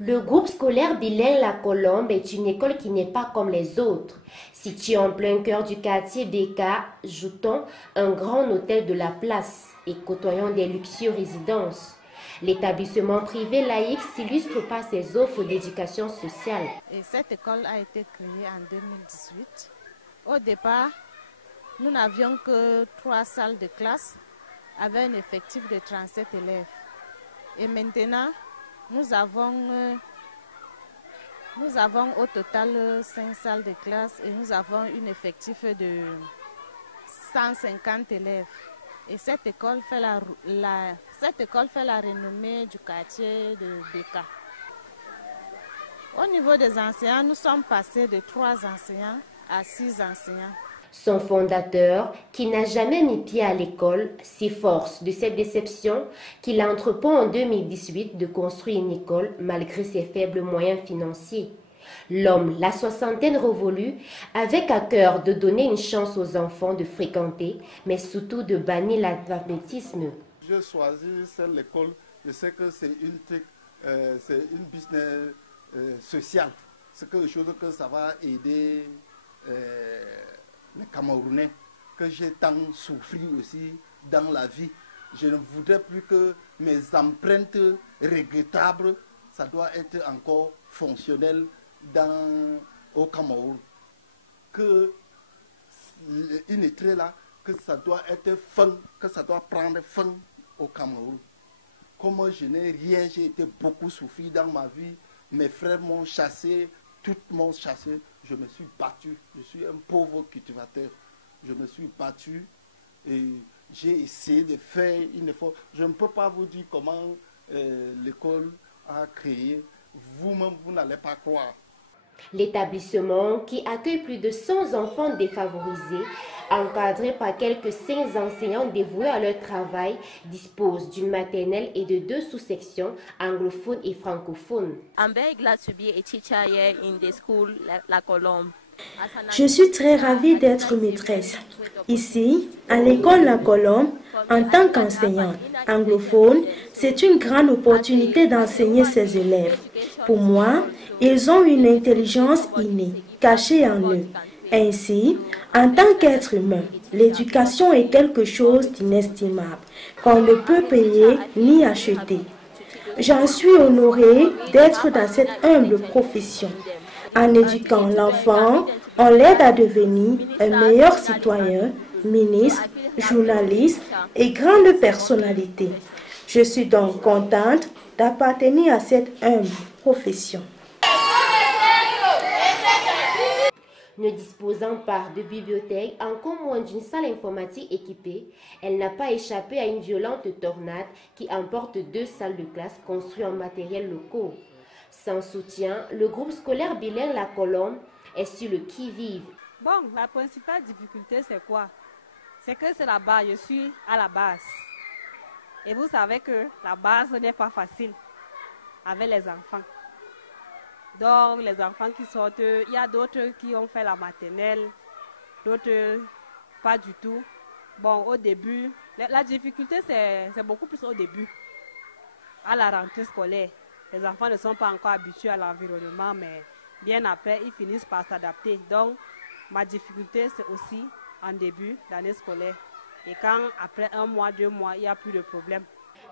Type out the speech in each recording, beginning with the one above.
Le groupe scolaire bilingue La Colombe est une école qui n'est pas comme les autres. Située en plein cœur du quartier Beka, Jouton, un grand hôtel de la place et côtoyant des luxueuses résidences. L'établissement privé laïque s'illustre par ses offres d'éducation sociale. Et cette école a été créée en 2018. Au départ, nous n'avions que 3 salles de classe avec un effectif de 37 élèves. Et maintenant, nous avons au total 5 salles de classe et nous avons un effectif de 150 élèves. Et cette école fait la renommée du quartier de Beka. Au niveau des enseignants, nous sommes passés de 3 enseignants à 6 enseignants. Son fondateur, qui n'a jamais mis pied à l'école, s'efforce de cette déception qu'il entreprend en 2018 de construire une école malgré ses faibles moyens financiers. L'homme, la soixantaine révolue, avec à cœur de donner une chance aux enfants de fréquenter, mais surtout de bannir l'analphabétisme. J'ai choisi cette école, je sais que c'est une business sociale. C'est quelque chose que ça va aider les Camerounais, que j'ai tant souffert aussi dans la vie. Je ne voudrais plus que mes empreintes regrettables, ça doit être encore fonctionnel au Cameroun. Que une étrait là, que ça doit être fin, que ça doit prendre fin au Cameroun. Comme je n'ai rien, j'ai été beaucoup souffert dans ma vie. Mes frères m'ont chassé, tout m'ont chassé. Je me suis battu. Je suis un pauvre cultivateur. Je me suis battu et j'ai essayé de faire une effort. Je ne peux pas vous dire comment l'école a créé. Vous-même, vous n'allez pas croire. L'établissement, qui accueille plus de 100 enfants défavorisés, encadrés par quelques 5 enseignants dévoués à leur travail, dispose d'une maternelle et de 2 sous-sections anglophones et francophones. I'm very glad to be a teacher here in the school La Colombe. Je suis très ravie d'être maîtresse. Ici, à l'école La Colombe, en tant qu'enseignante anglophone, c'est une grande opportunité d'enseigner ses élèves. Pour moi, ils ont une intelligence innée, cachée en eux. Ainsi, en tant qu'être humain, l'éducation est quelque chose d'inestimable, qu'on ne peut payer ni acheter. J'en suis honorée d'être dans cette humble profession. En éduquant l'enfant, on l'aide à devenir un meilleur citoyen, ministre, journaliste et grande personnalité. Je suis donc contente d'appartenir à cette humble profession. Ne disposant pas de bibliothèque, encore moins d'une salle informatique équipée, elle n'a pas échappé à une violente tornade qui emporte 2 salles de classe construites en matériel locaux. Sans soutien, le groupe scolaire bilingue La Colombe est sur le qui-vive. Bon, la principale difficulté, c'est quoi? C'est que c'est la base, je suis à la base. Et vous savez que la base n'est pas facile avec les enfants. Donc, les enfants qui sortent, il y a d'autres qui ont fait la maternelle, d'autres pas du tout. Bon, au début, la difficulté, c'est beaucoup plus au début, à la rentrée scolaire. Les enfants ne sont pas encore habitués à l'environnement, mais bien après, ils finissent par s'adapter. Donc, ma difficulté, c'est aussi en début d'année scolaire. Et quand, après 1 mois, 2 mois, il n'y a plus de problème.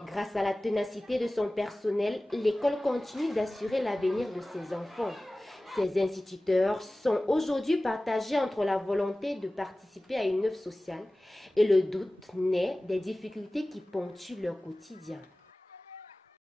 Grâce à la ténacité de son personnel, l'école continue d'assurer l'avenir de ses enfants. Ses instituteurs sont aujourd'hui partagés entre la volonté de participer à une œuvre sociale et le doute naît des difficultés qui ponctuent leur quotidien.